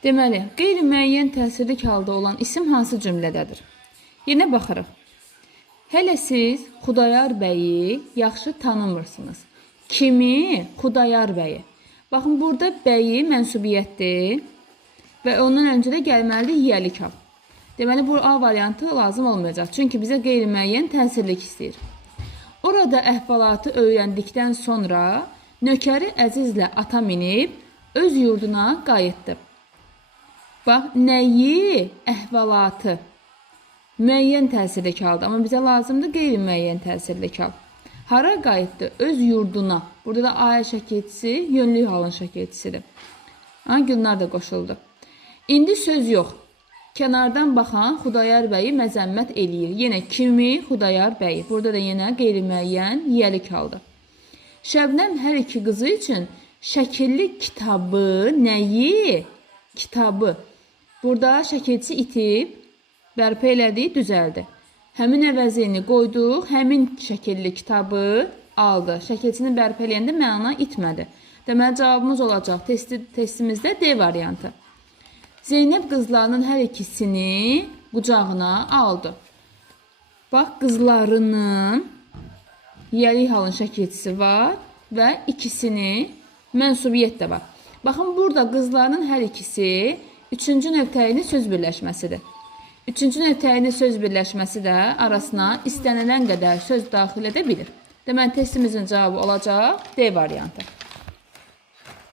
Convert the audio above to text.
Deməli, qeyri-müəyyən təsirlik halda olan isim hansı cümlədədir? Yenə baxırıq. Hələ siz Xudayar bəyi yaxşı tanımırsınız. Kimi? Xudayar bəyi. Baxın, burada bəyi mənsubiyyətdir və ondan öncə də gəlməlidir yiyəlik hal. Deməli, bu A variantı lazım olmayacaq. Çünki bizə qeyri-müəyyən təsirlik istəyir. Orada əhvalatı öyrəndikdən sonra nökəri Əzizlə ata minib öz yurduna qayıtdı. Bax, nəyi? Əhvalatı. Müəyyən təsirlik halda, amma bizə lazımdır qeyri-müəyyən təsirlik hal. Hara qayıtdı? Öz yurduna. Burada da A şəkilçisi, yönlü halın şəkilçisidir. Gülnar da qoşuldu. İndi söz yox. Kənardan baxan Xudayar bəyi məzəmmət eləyir. Yenə kimi? Xudayar bəyi. Burada da yenə qeyri-müəyyən yiyəlik haldır. Şəbnəm hər iki qızı üçün şəkilli kitabı, nəyi? Kitabı. Burada şəkilçi itib, bərpa elədi, düzəldi. Həmin əvəzini qoyduq, həmin şəkilli kitabı aldı. Şəkilçini bərpa eləyəndə məna itmədi. Deməli, cavabımız olacaq testimizdə D variantı. Zeynəb qızlarının hər ikisini qucağına aldı. Bax, qızlarının yiyəlik halın şəkilçisi var və ikisini mənsubiyyət də var. Baxın, burada qızlarının hər ikisi üçüncü növtəyinin söz birləşməsidir. Üçüncü növtəyinin söz birləşməsi də arasına istənilən qədər söz daxil edə bilir. Deməli, testimizin cavabı olacaq D variantı.